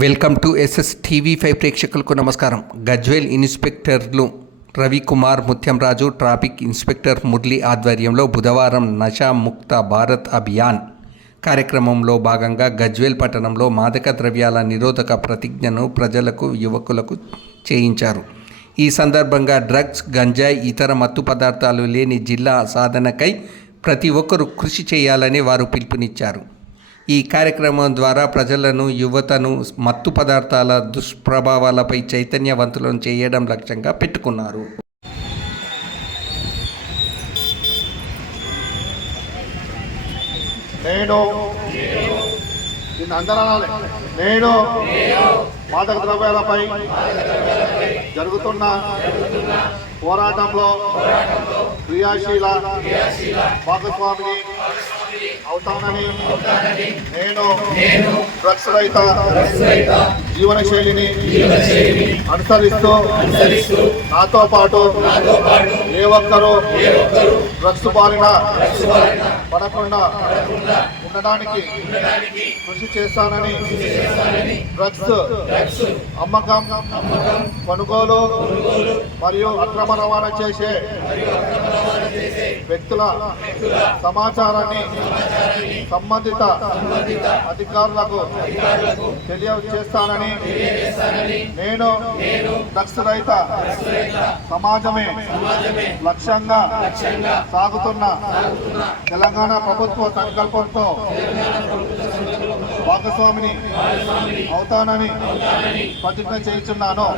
Welcome to SS TV five ప్రేక్షకులకు నమస్కారం. గజ్వేల్ ఇన్స్పెక్టర్లు రవికుమార్ ముత్యంరాజు ట్రాఫిక్ ఇన్స్పెక్టర్ మురళి ఆధ్వర్యంలో బుధవారం నషా ముక్త భారత్ అభియాన్ కార్యక్రమంలో భాగంగా గజ్వేల్ పట్టణంలో మాదక ద్రవ్యాల నిరోధక ప్రతిజ్ఞను ప్రజలకు యువకులకు చేయించారు. ఈ సందర్భంగా డ్రగ్స్ గంజాయి ఇతర మత్తు పదార్థాలు లేని జిల్లా సాధనకై ప్రతి ఒక్కరూ కృషి చేయాలని వారు పిలుపునిచ్చారు. ఈ కార్యక్రమం ద్వారా ప్రజలను యువతను మత్తు పదార్థాల దుష్ప్రభావాలపై చైతన్యవంతులను చేయడం లక్ష్యంగా పెట్టుకున్నారు. నేను నేను మాదక ద్రవ్యాలపై జరుగుతున్న పోరాటంలో క్రియాశీల భాగస్వామిని అవుతానని నేను డ్రగ్స్ రహిత జీవన శైలిని అనుసరిస్తూ నాతో పాటు ఏ ఒక్కరూ డ్రగ్స్ బారిన పడకుండా ఉండడానికి కృషి చేస్తానని డ్రగ్స్ అమ్మకం కొనుగోలు మరియు అక్రమ రవాణా చేసే వ్యక్తుల సమాచారాన్ని సంబంధిత అధికారులకు తెలియజేస్తానని నేను డ్రగ్స్ రహిత సమాజమే లక్ష్యంగా సాగుతున్న తెలంగాణ ప్రభుత్వ సంకల్పంతో భాగస్వామిని అవుతానని ప్రతిజ్ఞ చేస్తున్నాను